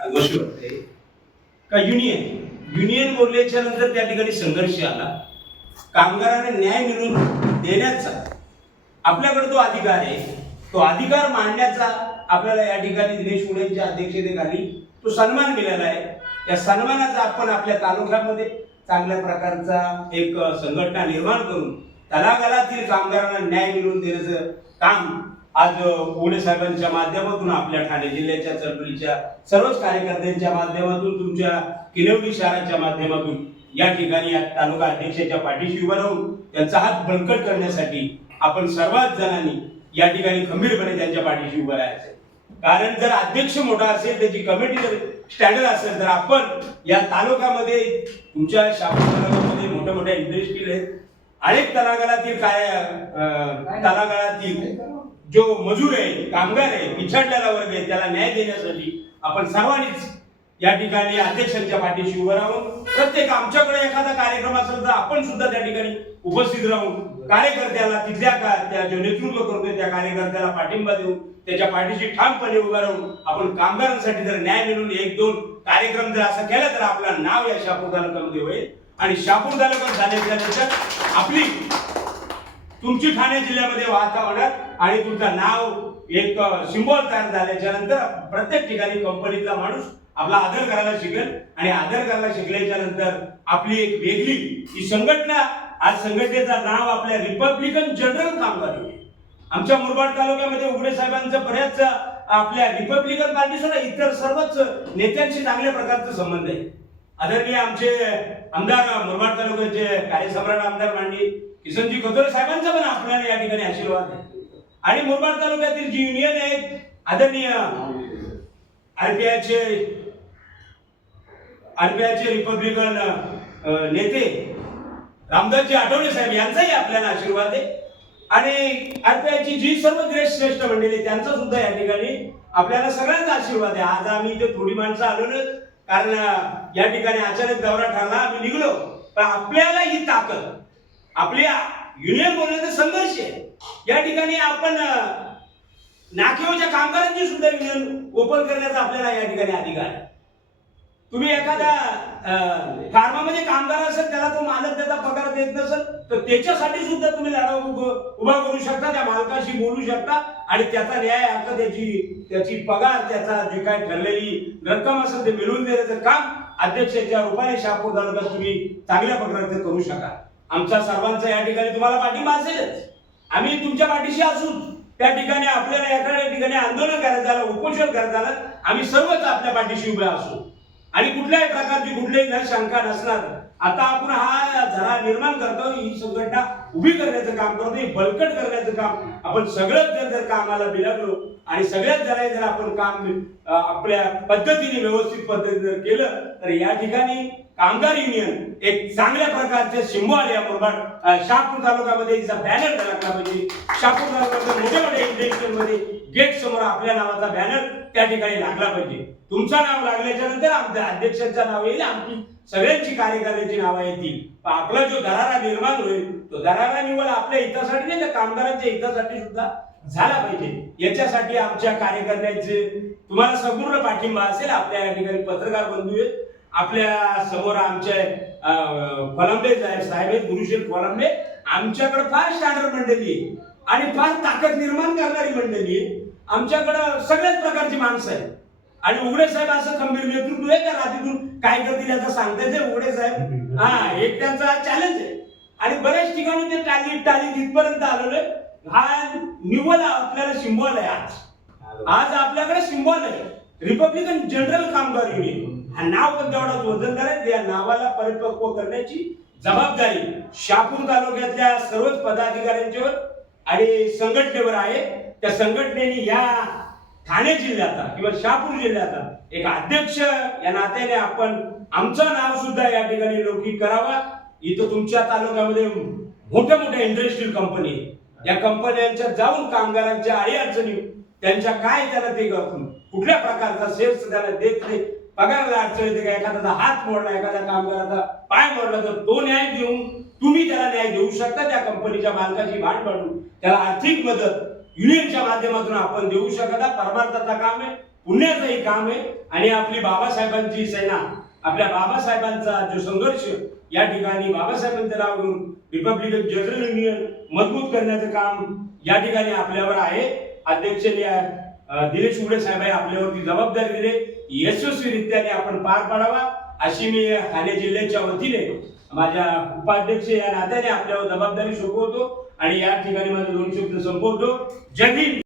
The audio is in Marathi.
गोष्ट वाटते का युनियन युनियन बोलल्याच्या नंतर त्या ठिकाणी संघर्ष आला. कामगारांना न्याय मिळवून देण्याचा आपल्याकडे जो अधिकार आहे, तो अधिकार मांडण्याचा आपल्याला या ठिकाणी दिनेश उडेंच्या अध्यक्षतेखाली तो सन्मान मिळाला आहे. या सन्मानाचा आपण आपल्या तालुक्यामध्ये चांगल्या प्रकारचा एक संघटना निर्माण करून तलागालातील कामगारांना न्याय मिळवून देण्याचं काम आज उडे साहेबांच्या माध्यमातून, आपल्या ठाणे जिल्ह्याच्या चळवळीच्या सर्वच कार्यकर्त्यांच्या माध्यमातून, तुमच्या किनवली शहराच्या माध्यमातून या ठिकाणी या तालुका अध्यक्षाच्या पाठीशी उभं राहून त्यांचा हात बळकट करण्यासाठी आपण सर्वात जणांनी या ठिकाणी खंबीरपणे त्यांच्या पाठीशी उभं राहायचं. कारण जर अध्यक्ष मोठा असेल, त्याची कमिटी जर स्टँडर्ड असेल, तर आपण या तालुक्यामध्ये तुमच्या शापूर तालुक्यामध्ये मोठ्या मोठ्या इंडस्ट्रीज आहेत, अनेक तलागाळातील तलागाळातील जो मजूर आहे, कामगार आहे, पिछाडलेला वर्ग आहे, त्याला न्याय देण्यासाठी आपण सर्वांनीच या ठिकाणी अध्यक्षांच्या पाठीशी उभं राहून, प्रत्येक आमच्याकडे एखादा कार्यक्रम असेल तर आपण सुद्धा त्या ठिकाणी उपस्थित राहून कार्यकर्त्याला त्या जो नेतृत्व करतोय त्या कार्यकर्त्याला पाठिंबा देऊन त्याच्या पाठीशी ठामपणे उभं राहून आपण कामगारांसाठी जर न्याय मिळून एक दोन कार्यक्रम जर असं केला तर आपलं नाव या शापूर तालुक्यामध्ये होईल. आणि शापूर तालुक्यात झाल्यानंतर आपली तुमची ठाणे जिल्ह्यामध्ये वाहता होणार आणि तुमचं नाव एक सिंबॉल तयार झाल्याच्या नंतर प्रत्येक ठिकाणी कंपनीतला माणूस आपला आदर करायला शिकेल. आणि आदर करायला शिकल्याच्या नंतर आपली एक वेगळी ही संघटना, आज संघटनेचं नाव आपल्या रिपब्लिकन जनरल कामगार युनियन. आमच्या मुरबाड तालुक्यामध्ये उघडे साहेबांचं बऱ्याच आपल्या रिपब्लिकन पार्टीसह इतर सर्वच नेत्यांशी चांगल्या प्रकारचा संबंध आहे. आदरणीय आमचे आमदार, मुरबाड तालुक्याचे कार्यसम्राट आमदार मांडी किसनजी खोतरे साहेबांचा पण आपल्याला या ठिकाणी आशीर्वाद आहे. आणि मुरबाड तालुक्यातील जी युनियन आहे, आदरणीय आरपीआयचे रिपब्लिकन नेते रामदासजी आठवले साहेब यांचाही आपल्याला आशीर्वाद आहे. आणि आरपीआयची जी सर्व श्रेष्ठ मंडळी त्यांचा सुद्धा या ठिकाणी आपल्याला सगळ्यांचा आशीर्वाद आहे. आज आम्ही इथे थोडी माणसं आलो, कारण या ठिकाणी अचानक दौरा ठरला, आम्ही निघलो. पण आपल्याला ही ताकद, आपल्या युनियन बोलण्याचा संघर्ष आहे. या ठिकाणी आपण नाकेवच्या कामगारांची सुद्धा युनियन ओपन करण्याचा आपल्याला या ठिकाणी अधिकार आहे. तुम्ही एखादा फार्मामध्ये कामगार असेल, त्याला तो मालक त्याचा पगार देत नसेल तर त्याच्यासाठी सुद्धा तुम्ही लढा उभा करू शकता, त्या मालकाशी बोलू शकता आणि त्याचा न्याय हक्क, त्याची पगार, त्याचा जे काय ठरलेली रक्कम असेल ते मिळवून देण्याचं काम अध्यक्षाच्या रूपाने शापूर तालुक्यात तुम्ही चांगल्या प्रकारे करू शकाल. आमचा सर्वांचा या ठिकाणी तुम्हाला पाठिंबा असेलच. आम्ही तुमच्या पाठीशी असू. त्या ठिकाणी आपल्याला एखाद्या ठिकाणी आंदोलन करायचं झालं, उपोषण करायचं झालं, आम्ही सर्वच आपल्या पाठीशी उभे असू. आणि कुठल्याही प्रकारची कुठलीही न शंका नसणार. आता आपण हा झरा निर्माण करतो, ही संघटना उभी करण्याचं काम करतो, बळकट करण्याचं काम आपण सगळंच जर कामाला बिलागलो आणि सगळ्याच जणांनी जर आपण काम आपल्या पद्धतीने व्यवस्थित पद्धतीने केलं तर या ठिकाणी कामगार युनियन एक चांगल्या प्रकारचे सिंबॉल या मुरबाड शापूर तालुक्यामध्ये तिचा बॅनर लागला पाहिजे. शापूर तालुक्यामध्ये मोठ्या मोठ्या इंडस्ट्रीमध्ये गेट समोर आपल्या नावाचा बॅनर त्या ठिकाणी लागला पाहिजे. तुमचं नाव लागल्याच्या नंतर आमच्या अध्यक्षांचं नाव येईल, आमची सगळ्यांची कार्यकर्त्यांची नावं येतील. आपला जो दरारा निर्माण होईल तो दरारा निवड आपल्या हितासाठी नाही तर कामगारांच्या हितासाठी सुद्धा झाला पाहिजे. याच्यासाठी आमच्या कार्यकर्त्यांचे तुम्हाला संपूर्ण पाठिंबा असेल. आपल्या या ठिकाणी पत्रकार बंधू आहेत, आपल्या समोर आमचे फलंबे साहेब गुरुशेठ फलंबे, आमच्याकडे फार स्टँडर्ड मंडळी आहे आणि फार ताकद निर्माण करणारी मंडळी आहे. आमच्याकडं सगळ्याच प्रकारची माणसं आहेत. आणि उघडे साहेब असं खंबीर नेतृत्व आहे का रात्रीतून काय करतील याचं सांगता येते. उघडे साहेब एक त्यांचा चॅलेंज आहे आणि बऱ्याच ठिकाणी ते टाली तिथपर्यंत आलेलो आहे. हा निवड आपल्याला सिंबॉल आहे. आज आपल्याकडे सिंबॉल आहे रिपब्लिकन जनरल कामगार युनियन. हा नाव पण तेवढाच वजनदार आहे. या नावाला परिपक्व करण्याची जबाबदारी शापूर तालुक्यातल्या सर्वच पदाधिकाऱ्यांच्यावर आणि संघटनेवर आहे. त्या संघटनेने या ठाणे जिल्ह्याचा किंवा शापूर जिल्ह्याचा एक अध्यक्ष या नात्याने आपण आमचं नाव सुद्धा या ठिकाणी लौकिक करावा. इथं तुमच्या तालुक्यामध्ये मोठ्या मोठ्या इंडस्ट्रियल कंपनी आहे. या कंपन्यांच्या जाऊन कामगारांच्या अडीअडचणी, त्यांच्या काय त्याला ते कुठल्या प्रकारचा सेल्स त्याला देत नाही, पगाराला अडचण येते का, एखाद्याचा हात मोडला, एखाद्या कामगाराचा पाय मोडला तर तो न्याय देऊन तुम्ही त्याला न्याय देऊ शकता. त्या कंपनीच्या मालकाची भांड पाडून त्याला आर्थिक मदत युनियनच्या माध्यमातून आपण देऊ शकता. परमार्थाचं काम आहे. पुण्याचं हे काम आहे आणि आपली बाबासाहेबांची सेना, आपल्या बाबासाहेबांचा जो संघर्ष या ठिकाणी बाबासाहेबांचं नाव घेऊन रिपब्लिकन जनरल युनियन मजबूत करण्याचं काम या ठिकाणी आपल्यावर आहे. अध्यक्षांनी दिनेश उघडे साहेब आपल्यावरती जबाबदारी दिली, यशस्वीरित्याने आपण पार पाडावा अशी मी ठाणे जिल्ह्याच्या वतीने माझ्या उपाध्यक्ष या नात्याने आपल्यावर जबाबदारी सोपवतो आणि या ठिकाणी माझे 2 शब्द संपवतो. जय हिंद.